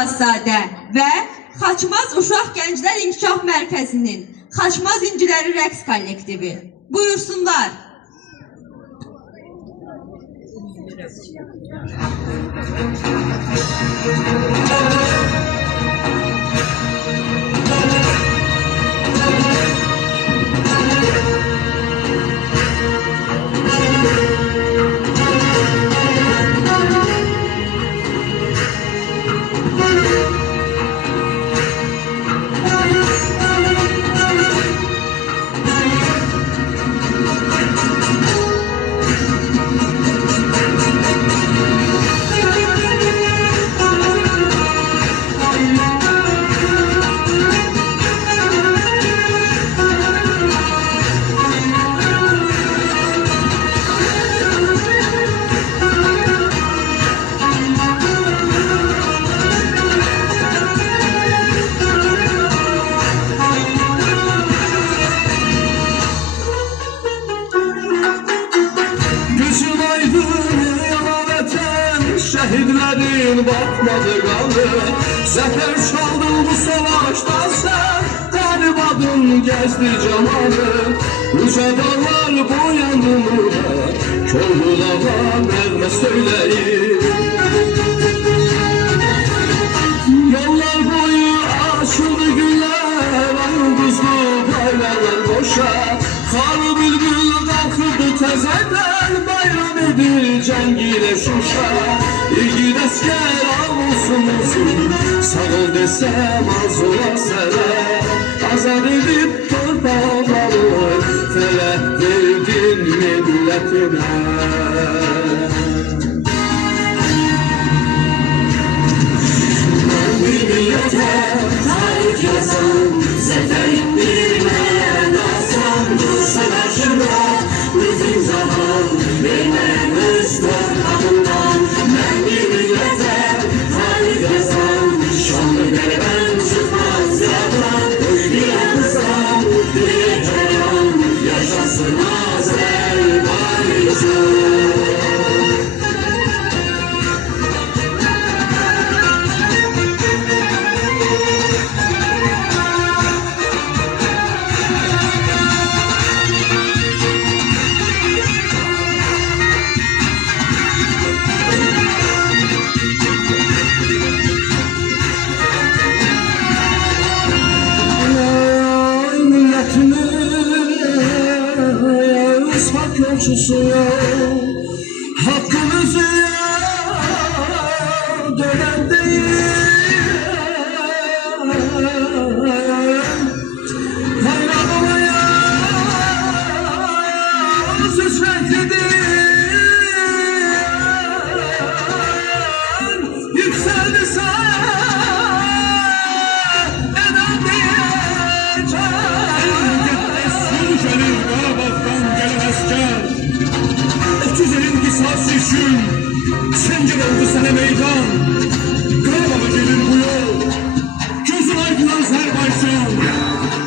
Abbaszadə və Xaçmaz Uşaq Gənclər İnkişaf Mərkəzinin Xaçmaz İnciləri Rəqs kollektivi. Buyursunlar. Şehitlerin batmadı kanı, zafer çaldı bu savaştan sen, garibanın gezdi camanı. Uca dağlar boyandı nura, kör bulağa merme söyleyin. Yollar boyu açıldı güller, ayıldızlı bayralar boşa. Karı bülbül kalkırdı tezeden, bayram idi Cengile Şuşa. İyi desker olsun olsun, sağ ol desem az ola sene. Azad edip torpaqları, felek verdin milletine. Ben bir millete tarih yazan, zaferin bilmeyen aslan. Bu savaşında bütün zaman bilmeyen öz torpağından. Ben bir millete tarih yazan, şanlı beren çıkmaz yalan. Bir yanısam bir kelam, yaşasın Azerbaycan. Hak yolcusu ya, hakkımızı dönen değil. Hayran olayız ücretlidir. Yükseldi sen eden diyeceğim. Sürüşenin Karabağ'dan gelen asker, 300'lerin kısası için sence oldu sana meydan. Karabağ'a gelir bu yol, gözün aydın Azerbaycan,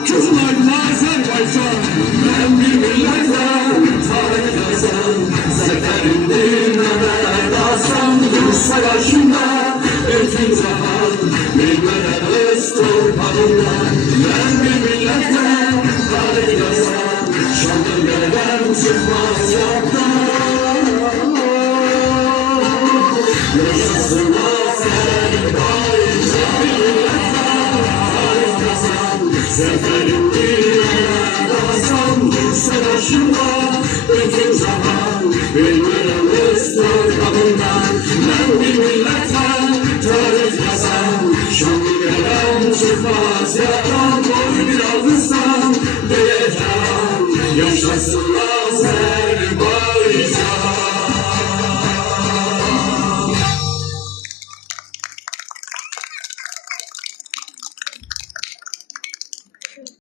gözün aydın Azerbaycan. Ben bir milletten tarih yazan, zaferin dinlemeden aslan. Bu savaşında bütün zaman bilmeden öz torpağından. Ben bir milletten tarih yazan, şanlı beren çıkmaz yoktan. Yaşasın Azerbaycan. Bir milletten tarih yazan, zaferin dinlemeden aslan. Bu savaşında bütün zaman bilmeden öz torpağından. Ben bir milletten tarih yazan, şanlı beren çıkmaz yalan. Boy bir alırsan diyeceğim, yaşasın